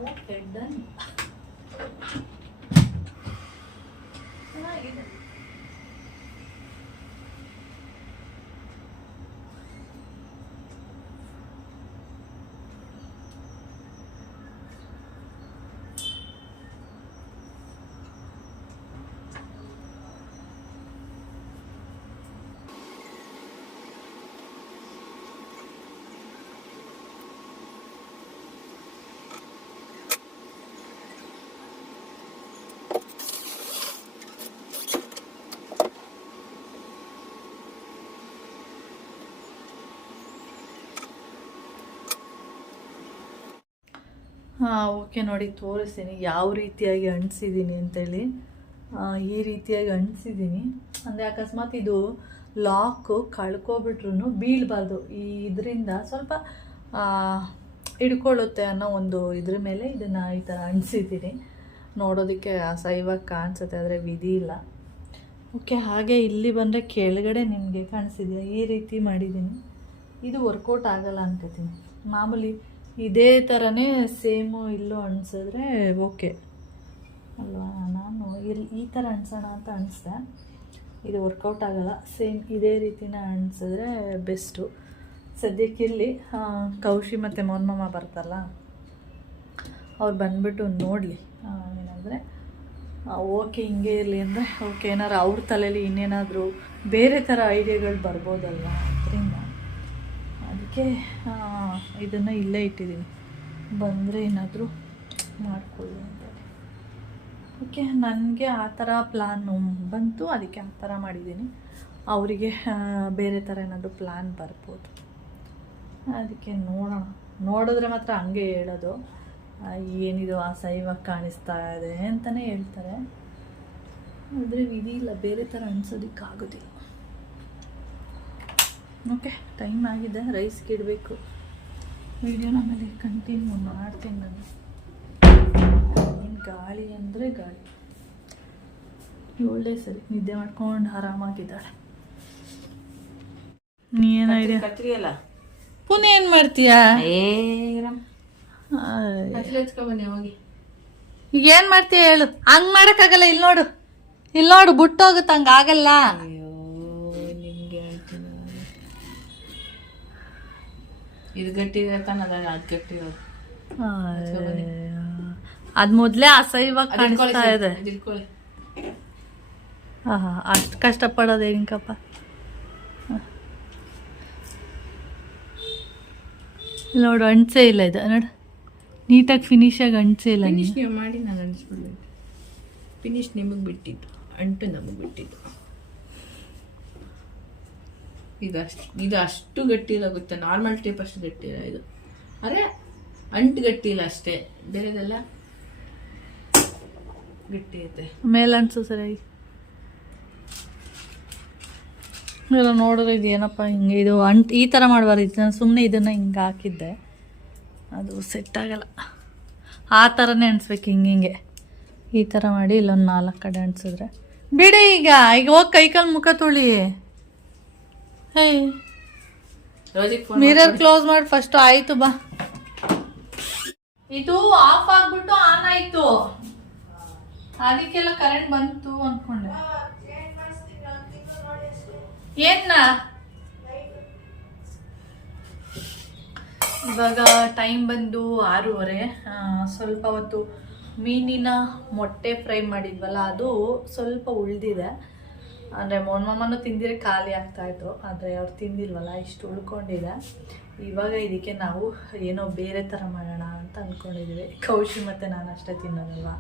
Okay, done. ಚೆನ್ನಾಗಿದೆ. ಓಕೆ, ನೋಡಿ ತೋರಿಸ್ತೀನಿ ಯಾವ ರೀತಿಯಾಗಿ ಅಂಟಿಸಿದ್ದೀನಿ ಅಂತೇಳಿ. ಈ ರೀತಿಯಾಗಿ ಅಂಟಿಸಿದ್ದೀನಿ ಅಂದರೆ ಅಕಸ್ಮಾತ್ ಇದು ಲಾಕು ಕಳ್ಕೊಬಿಟ್ರು ಬೀಳಬಾರ್ದು, ಇದರಿಂದ ಸ್ವಲ್ಪ ಹಿಡ್ಕೊಳ್ಳುತ್ತೆ ಅನ್ನೋ ಒಂದು ಇದ್ರ ಮೇಲೆ ಇದನ್ನು ಈ ಥರ ಅಂಟಿಸಿದ್ದೀನಿ. ನೋಡೋದಕ್ಕೆ ಅಸಹ್ಯವಾಗಿ ಕಾಣಿಸುತ್ತೆ, ಆದರೆ ವಿಧಿ ಇಲ್ಲ. ಓಕೆ, ಹಾಗೆ ಇಲ್ಲಿ ಬಂದರೆ ಕೆಳಗಡೆ ನಿಮಗೆ ಕಾಣಿಸಿದೆಯಾ, ಈ ರೀತಿ ಮಾಡಿದ್ದೀನಿ. ಇದು ವರ್ಕೌಟ್ ಆಗಲ್ಲ ಅನ್ಕೋತೀನಿ. ಮಾಮೂಲಿ ಇದೇ ಥರನೇ ಸೇಮು ಇಲ್ಲೂ ಅಣಿಸಿದ್ರೆ ಓಕೆ ಅಲ್ವಾ. ನಾನು ಈ ಥರ ಅಣಿಸೋಣ ಅಂತ ಅನಿಸ್ದೆ, ಇದು ವರ್ಕೌಟ್ ಆಗಲ್ಲ. ಸೇಮ್ ಇದೇ ರೀತಿನ ಅಣಿಸಿದ್ರೆ ಬೆಸ್ಟು. ಸದ್ಯಕ್ಕಿಲ್ಲಿ ಕೌಶಿ ಮತ್ತು ಮೋನ್ಮಮ್ಮ ಬರ್ತಾರಲ್ಲ, ಅವ್ರು ಬಂದುಬಿಟ್ಟು ನೋಡಲಿ ಏನಂದರೆ ಓಕೆ ಹಿಂಗೆ ಇರಲಿ ಅಂದರೆ ಓಕೆ. ಏನಾರು ಅವ್ರ ತಲೆಯಲ್ಲಿ ಇನ್ನೇನಾದರೂ ಬೇರೆ ಥರ ಐಡಿಯಾಗಳು ಬರ್ಬೋದಲ್ವ, ಅದರಿಂದ ಅದಕ್ಕೆ ಇದನ್ನು ಇಲ್ಲೇ ಇಟ್ಟಿದ್ದೀನಿ. ಬಂದರೆ ಏನಾದರೂ ಮಾಡಿಕೊಳ್ಳಿ ಅಂತ. ಓಕೆ, ನನಗೆ ಆ ಥರ ಪ್ಲ್ಯಾನ್ ಬಂತು, ಅದಕ್ಕೆ ಆ ಥರ ಮಾಡಿದ್ದೀನಿ. ಅವರಿಗೆ ಬೇರೆ ಥರ ಏನಾದರೂ ಪ್ಲ್ಯಾನ್ ಬರ್ಬೋದು, ಅದಕ್ಕೆ ನೋಡೋಣ. ನೋಡಿದ್ರೆ ಮಾತ್ರ ಹಂಗೆ ಹೇಳೋದು, ಏನಿದು ಅಸಹ್ಯವಾಗಿ ಕಾಣಿಸ್ತಾ ಇದೆ ಅಂತಲೇ ಹೇಳ್ತಾರೆ. ಆದರೆ ವಿಧಿ ಇಲ್ಲ, ಬೇರೆ ಥರ ಅನ್ಸೋದಕ್ಕಾಗೋದಿಲ್ಲ. ಓಕೆ, ಟೈಮ್ ಆಗಿದೆ, ರೈಸ್ಗೆ ಇಡಬೇಕು. ವಿಡಿಯೋನ ಆಮೇಲೆ ಕಂಟಿನ್ಯೂ ಮಾಡ್ತೀನಿ ನಾನು. ಏನು ಗಾಳಿ ಅಂದರೆ ಗಾಳಿ. 7 ಸರಿ ನಿದ್ದೆ ಮಾಡ್ಕೊಂಡು ಆರಾಮಾಗಿದ್ದಾಳೆ. ನೀ ಏನು ಐಡಿಯಾ ಕತ್ರಿಯಲ್ಲ ಪುನಃ ಏನು ಮಾಡ್ತೀಯಾ? ಹೋಗಿ ಈಗ ಏನು ಮಾಡ್ತೀಯ ಹೇಳು? ಹಂಗೆ ಮಾಡೋಕ್ಕಾಗಲ್ಲ. ಇಲ್ಲಿ ನೋಡು ಬಿಟ್ಟೋಗುತ್ತೆ, ಹಂಗೆ ಆಗಲ್ಲ. ನಿಮ್ಗೆ ಹೇಳ್ತೀನಿ, ಇದು ಗಟ್ಟಿ ಇರತ್ತಾನದ, ಅದು ಗಟ್ಟಿ ಇರೋದು. ಅದು ಮೊದಲೇ ಅಸಹ್ಯವಾಗಿ ಕಾಣಿಸ್ತಾ ಇದೆ. ಅಷ್ಟು ಕಷ್ಟಪಡೋದು ಹೆಂಗಪ್ಪ. ನೋಡು, ಅಂಟಿಸೇ ಇಲ್ಲ ಇದು. ನೋಡು, ನೀಟಾಗಿ ಫಿನಿಶಾಗಿ ಅಂಟಿಸೇ ಇಲ್ಲ. ನೀವು ಮಾಡಿ ನಾನು ಅಂಟಿಸ್ಬಿಡ್ಬೇಕು. ಫಿನಿಶ್ ನಿಮಗೆ ಬಿಟ್ಟಿದ್ದು, ಅಂಟು ನಮಗೆ ಬಿಟ್ಟಿದ್ದು. ಇದು ಅಷ್ಟು ಗಟ್ಟಿ ಇರೋಗುತ್ತೆ. ನಾರ್ಮಲ್ ಟೇಪ್ ಅಷ್ಟು ಗಟ್ಟಿ ಇಲ್ಲ ಇದು. ಅರೆ ಅಂಟು ಗಟ್ಟಿ ಇಲ್ಲ ಅಷ್ಟೇ, ಬೇರೆದೆಲ್ಲ ಗಟ್ಟಿ ಐತೆ. ಮೇಲೆ ಅನ್ಸು ಸರಿಯಾಗಿ ಎಲ್ಲ ನೋಡಿದ್ರೆ ಇದು ಏನಪ್ಪ ಹಿಂಗೆ ಇದು ಈ ಥರ ಮಾಡಬಾರ್ದು. ನಾನು ಸುಮ್ಮನೆ ಇದನ್ನು ಹಿಂಗೆ ಹಾಕಿದ್ದೆ, ಅದು ಸೆಟ್ ಆಗಲ್ಲ. ಆ ಥರನೇ ಅನ್ಸ್ಬೇಕು, ಹಿಂಗೆ ಈ ಥರ ಮಾಡಿ ಇಲ್ಲೊಂದು 4 ಕಡೆ ಅನ್ಸಿದ್ರೆ ಬಿಡಿ. ಈಗ ಹೋಗಿ ಕೈಕಾಲು ಮುಖ ತೊಳಿ. ಹೇ ಮಿರರ್ ಕ್ಲೋಸ್ ಮಾಡಿ ಫಸ್ಟ್. ಆಯಿತು ಬಾ. ಇದು ಆಫ್ ಆಗ್ಬಿಟ್ಟು ಆನ್ ಆಯಿತು, ಅದಕ್ಕೆಲ್ಲ ಕರೆಂಟ್ ಬಂತು ಅಂದ್ಕೊಂಡೆ. ಏನ ಇವಾಗ ಟೈಮ್ ಬಂದು 6:30. ಸ್ವಲ್ಪ ಹೊತ್ತು ಮೀನಿನ ಮೊಟ್ಟೆ ಫ್ರೈ ಮಾಡಿದ್ವಲ್ಲ, ಅದು ಸ್ವಲ್ಪ ಉಳಿದಿದೆ. ಅಂದರೆ ಮೊಮ್ಮಮ್ಮನೂ ತಿಂದಿರೆ ಖಾಲಿ ಆಗ್ತಾಯಿತ್ತು, ಆದರೆ ಅವ್ರು ತಿಂದಿಲ್ವಲ್ಲ, ಇಷ್ಟು ಉಳ್ಕೊಂಡಿದೆ. ಇವಾಗ ಇದಕ್ಕೆ ನಾವು ಏನೋ ಬೇರೆ ಥರ ಮಾಡೋಣ ಅಂತ ಅಂದ್ಕೊಂಡಿದ್ದೀವಿ. ಕೌಶಿ ಮತ್ತು ನಾನು ಅಷ್ಟೇ ತಿನ್ನೋದಲ್ವ.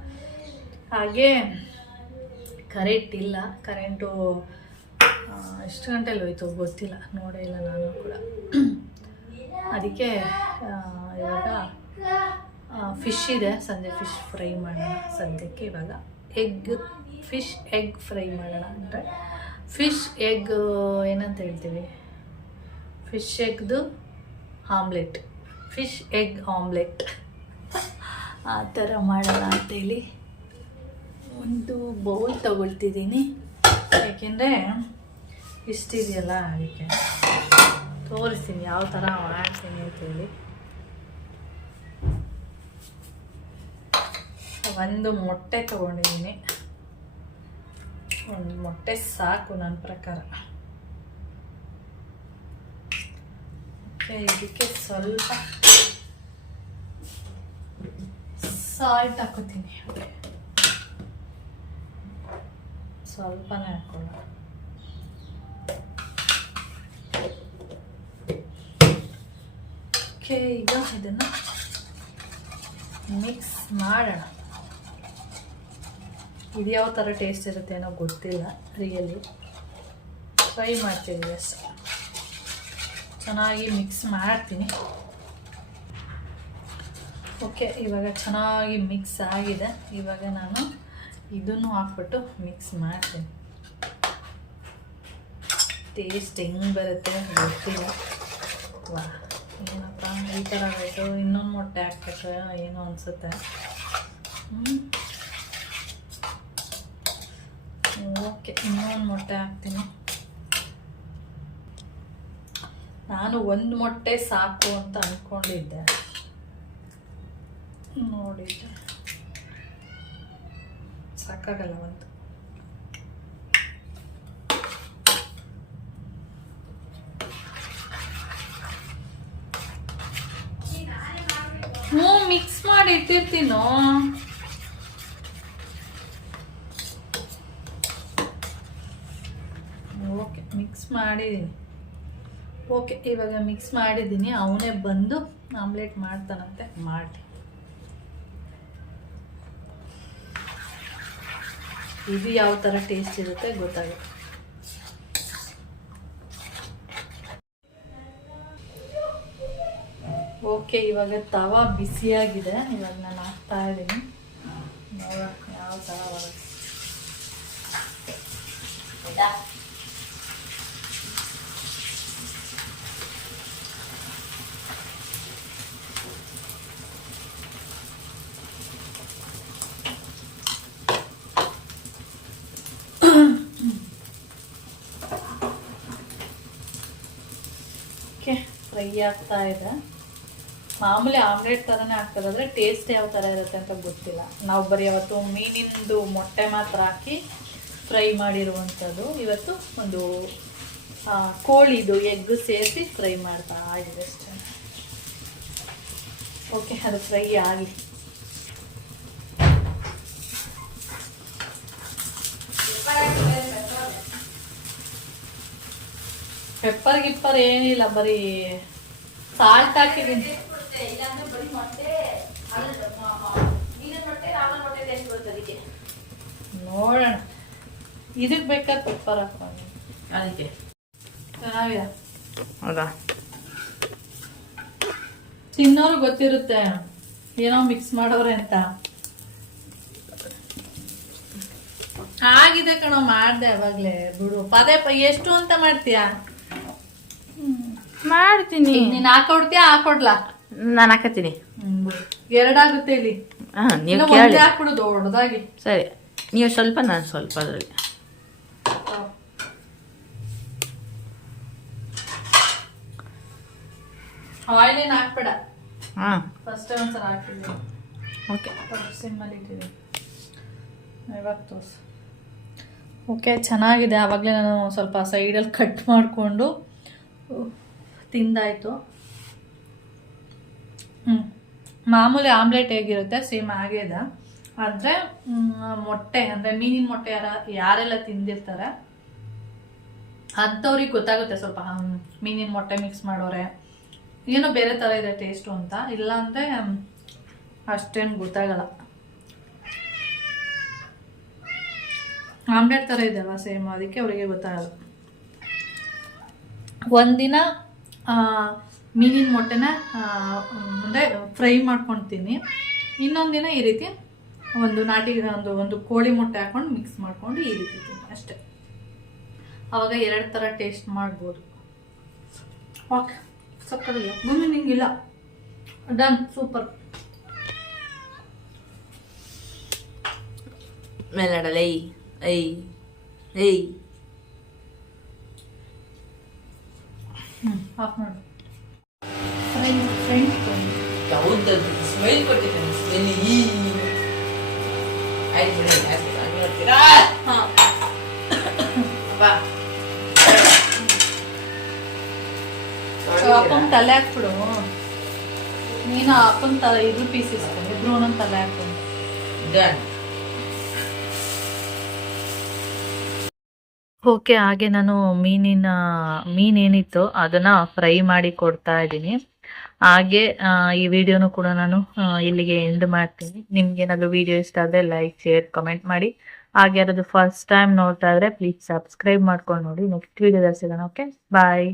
ಹಾಗೆ ಕರೆಂಟ್ ಇಲ್ಲ. ಕರೆಂಟು ಎಷ್ಟು ಗಂಟೆಲಿ ಹೋಯ್ತು ಗೊತ್ತಿಲ್ಲ, ನೋಡೇ ಇಲ್ಲ ನಾನು ಕೂಡ. ಅದಕ್ಕೆ ಇವಾಗ ಫಿಶ್ ಇದೆ, ಸಂಜೆ ಫಿಶ್ ಫ್ರೈ ಮಾಡೋಣ. ಸದ್ಯಕ್ಕೆ ಇವಾಗ ಫಿಶ್ ಎಗ್ ಫ್ರೈ ಮಾಡೋಣ. ಅಂದರೆ ಫಿಶ್ ಎಗ್ ಏನಂತ ಹೇಳ್ತೀವಿ, ಫಿಶ್ ಎಗ್ದು ಆಮ್ಲೆಟ್, ಫಿಶ್ ಎಗ್ ಆಮ್ಲೆಟ್ ಆ ಥರ ಮಾಡೋಣ ಅಂತೇಳಿ ಒಂದು ಬೌಲ್ ತಗೊಳ್ತಿದ್ದೀನಿ. ಯಾಕೆಂದರೆ ಇಷ್ಟಿದೆಯಲ್ಲ, ಅದಕ್ಕೆ ತೋರಿಸ್ತೀನಿ ಯಾವ ಥರ ಮಾಡ್ತೀನಿ ಅಂತೇಳಿ. ಒಂದು ಮೊಟ್ಟೆ ತೊಗೊಂಡಿದ್ದೀನಿ, ಒಂದು ಮೊಟ್ಟೆ ಸಾಕು ನನ್ನ ಪ್ರಕಾರ. ಇದಕ್ಕೆ ಸ್ವಲ್ಪ ಸಾಲ್ಟ್ ಹಾಕೋತೀನಿ. ಸ್ವಲ್ಪನೇ ಹಾಕೋಣ. ಓಕೆ, ಈಗ ಇದನ್ನು ಮಿಕ್ಸ್ ಮಾಡೋಣ. ಇದು ಯಾವ ಥರ ಟೇಸ್ಟ್ ಇರುತ್ತೆ ಏನೋ ಗೊತ್ತಿಲ್ಲ, ರಿಯಲಿ ಟ್ರೈ ಮಾಡ್ತೀವಿ ಅಷ್ಟೇ. ಚೆನ್ನಾಗಿ ಮಿಕ್ಸ್ ಮಾಡ್ತೀನಿ. ಓಕೆ, ಇವಾಗ ಚೆನ್ನಾಗಿ ಮಿಕ್ಸ್ ಆಗಿದೆ. ಇವಾಗ ನಾನು ಇದನ್ನು ಹಾಕ್ಬಿಟ್ಟು ಮಿಕ್ಸ್ ಮಾಡ್ತೀನಿ. ಟೇಸ್ಟ್ ಹೆಂಗೆ ಬರುತ್ತೆ ಗೊತ್ತಿಲ್ಲ. ವಾ, ಏನಪ್ಪ ಈ ಥರ ಬೇಕು. ಇನ್ನೊಂದು ಮೊಟ್ಟೆ ಹಾಕ್ಬೇಕು ಏನೋ ಅನಿಸುತ್ತೆ. ಓಕೆ, ಇನ್ನೊಂದು ಮೊಟ್ಟೆ ಹಾಕ್ತೀನಿ. ನಾನು ಒಂದು ಮೊಟ್ಟೆ ಸಾಕು ಅಂತ ಅಂದ್ಕೊಂಡಿದ್ದೆ, ನೋಡಿದ್ದೆ ಸಾಕಾಗಲ್ಲ ಒಂದು. ಮಿಕ್ಸ್ ಮಾಡಿ ಇಟ್ಟಿರ್ತೀನೋ. ಓಕೆ, ಮಿಕ್ಸ್ ಮಾಡಿದ್ದೀನಿ. ಓಕೆ, ಇವಾಗ ಮಿಕ್ಸ್ ಮಾಡಿದ್ದೀನಿ. ಅವನೇ ಬಂದು ಆಮ್ಲೆಟ್ ಮಾಡ್ತಾನಂತೆ, ಮಾಡಿ. ಇದು ಯಾವ ಥರ ಟೇಸ್ಟ್ ಇರುತ್ತೆ ಗೊತ್ತಾಗುತ್ತೆ. ಓಕೆ, ಇವಾಗ ತವಾ ಬಿಸಿಯಾಗಿದೆ. ಇವಾಗ ನಾನು ಹಾಕ್ತಾ ಇದ್ದೀನಿ, ನೋಡೋಣ ಯಾವ ಥರ ಬರುತ್ತೆ. ಓಕೆ, ಫ್ರೈ ಆಗ್ತಾ ಇದೆ. ಮಾಮೂಲಿ ಆಮ್ಲೆಟ್ ಥರನೇ ಆಗ್ತದಾದ್ರೆ ಟೇಸ್ಟ್ ಯಾವ ಥರ ಇರುತ್ತೆ ಅಂತ ಗೊತ್ತಿಲ್ಲ. ನಾವು ಬರೀ ಅವತ್ತು ಮೀನಿಂದು ಮೊಟ್ಟೆ ಮಾತ್ರ ಹಾಕಿ ಫ್ರೈ ಮಾಡಿರುವಂಥದ್ದು. ಇವತ್ತು ಒಂದು ಕೋಳಿದು ಎಗ್ ಸೇರಿಸಿ ಫ್ರೈ ಮಾಡ್ತಾ ಆಗಿದೆ ಅಷ್ಟೇ. ಓಕೆ, ಅದು ಫ್ರೈ ಆಗಲಿ. ಪೆಪ್ಪರ್ ಗಿಪ್ಪರ್ ಏನಿಲ್ಲ, ಬರೀ ಸಾಲ್ಟ್ ಹಾಕಿದ್ದೀನಿ. ನೋಡೋಣ, ಇದಕ್ಕೆ ಬೇಕಾದ ಪೆಪ್ಪರ್ ಹಾಕೊಂಡು ಅದಕ್ಕೆ ಚೆನ್ನಾಗಿದೆ. ಹೌದಾ? ತಿನ್ನೋರು ಗೊತ್ತಿರುತ್ತೆ ಏನೋ ಮಿಕ್ಸ್ ಮಾಡೋರೆ ಅಂತ. ಆಗಿದೆ ಕಣೋ, ಮಾಡ್ದೆ ಅವಾಗ್ಲೇ. ಬಿಡು, ಪದೇ ಎಷ್ಟು ಅಂತ ಮಾಡ್ತೀಯಾ? ಮಾಡ್ತೀನಿ. ನೀನ್ ಹಾಕೊಡ್ತೀಯಾ ಹಾಕೊಡ್ಲಾ? ನಾನು ಹಾಕತ್ತೀನಿ. ಎರಡಾಗುತ್ತೆ ಇಲ್ಲಿ. ನೀವು ಕೇಳಿ ಹಾಕ್ಬಿಡು ದೊಡ್ಡದಾಗಿ. ಸರಿ, ನೀವು ಸ್ವಲ್ಪ ನಾನು ಸ್ವಲ್ಪ ಅದರಲ್ಲಿ. ಆಯಿಲ್ ಏನು ಹಾಕ್ಬೇಡ. ಹಾಂ, ಫಸ್ಟ್ ಒಂದ್ಸಲ ಹಾಕಿದ್ದೀನಿ. ಓಕೆ, ಸಿಮ್ಮಲ್ಲಿ ಇಟ್ಟಿದ್ದೀನಿ. ಇವಾಗ ತೋರಿಸು. ಓಕೆ, ಚೆನ್ನಾಗಿದೆ. ಆವಾಗಲೇ ನಾನು ಸ್ವಲ್ಪ ಸೈಡಲ್ಲಿ ಕಟ್ ಮಾಡಿಕೊಂಡು ತಿಂದಾಯಿತು. ಮಾಮೂಲಿ ಆಮ್ಲೆಟ್ ಹೇಗಿರುತ್ತೆ ಸೇಮ್ ಹಾಗೆ ಇದೆ. ಆದರೆ ಮೊಟ್ಟೆ ಅಂದರೆ ಮೀನಿನ ಮೊಟ್ಟೆ ಯಾರೆಲ್ಲ ತಿಂದಿರ್ತಾರೆ ಅಂಥವ್ರಿಗೆ ಗೊತ್ತಾಗುತ್ತೆ ಸ್ವಲ್ಪ. ಮೀನಿನ ಮೊಟ್ಟೆ ಮಿಕ್ಸ್ ಮಾಡೋರೆ ಏನೋ ಬೇರೆ ಥರ ಇದೆ ಟೇಸ್ಟು ಅಂತ. ಇಲ್ಲ ಅಂದರೆ ಅಷ್ಟೇನು ಗೊತ್ತಾಗಲ್ಲ. ಆಮ್ಲೆಟ್ ಥರ ಇದೆಯಲ್ಲ ಸೇಮ್, ಅದಕ್ಕೆ ಅವರಿಗೆ ಗೊತ್ತಾಗಲ್ಲ. ಒಂದಿನ ಮೀನಿನ ಮೊಟ್ಟೆನ ಅಂದರೆ ಫ್ರೈ ಮಾಡ್ಕೊಳ್ತೀನಿ, ಇನ್ನೊಂದು ದಿನ ಈ ರೀತಿ ಒಂದು ಒಂದು ಕೋಳಿ ಮೊಟ್ಟೆ ಹಾಕೊಂಡು ಮಿಕ್ಸ್ ಮಾಡ್ಕೊಂಡು ಈ ರೀತಿ ತಿಂತೀನಿ ಅಷ್ಟೇ. ಆವಾಗ ಎರಡು ಥರ ಟೇಸ್ಟ್ ಮಾಡ್ಬೋದು. ಓಕೆ, ಸಕ್ಕತ್ತಿಲ್ಲ ಮುಂದೆ ನಿಂಗಿಲ್ಲ. Done, super. ಮೇಲಾಡಲ್ಲ ಐ ಐ ಆಫ್ ಮಾಡು. ಫ್ರೆಂಡ್ ಯಾವುದದು ಸ್ಮೆಲ್ ಕೊಟ್ಟಿದ್ದೇನೆ. ಸ್ಮೆಲ್ ಈ ಆಯ್ತು ಬಿಡಿ, ಆಯ್ತು ಮಾಡ್ತೀರಾ? ಹಾಂ ಬಾ, ಅಪ್ಪನ ತಲೆ ಹಾಕ್ಬಿಡು. ನೀನು ಅಪ್ಪನ ಇದ್ರ ಪೀಸ್ ಇಸ್ಕೊಂಡು ಇಬ್ರು ಒಂದೊಂದು ತಲೆ ಹಾಕ್ಕೊಂಡು. ಡನ್. ಓಕೆ, ಹಾಗೆ ನಾನು ಮೀನೇನಿತ್ತು ಅದನ್ನು ಫ್ರೈ ಮಾಡಿ ಕೊಡ್ತಾ ಇದ್ದೀನಿ. ಹಾಗೆ ಈ ವಿಡಿಯೋನು ಕೂಡ ನಾನು ಇಲ್ಲಿಗೆ ಎಂಡ್ ಮಾಡ್ತೀನಿ. ನಿಮ್ಗೆ ಏನಾದರೂ ವಿಡಿಯೋ ಇಷ್ಟ ಆದರೆ ಲೈಕ್, ಶೇರ್, ಕಮೆಂಟ್ ಮಾಡಿ. ಹಾಗೆ ಯಾರಾದರೂ ಫಸ್ಟ್ ಟೈಮ್ ನೋಡ್ತಾ ಇದ್ರೆ ಪ್ಲೀಸ್ ಸಬ್ಸ್ಕ್ರೈಬ್ ಮಾಡ್ಕೊಂಡು ನೋಡಿ. ನೆಕ್ಸ್ಟ್ ವಿಡಿಯೋದಲ್ಲಿ ಸಿಗೋಣ. ಓಕೆ, ಬಾಯ್.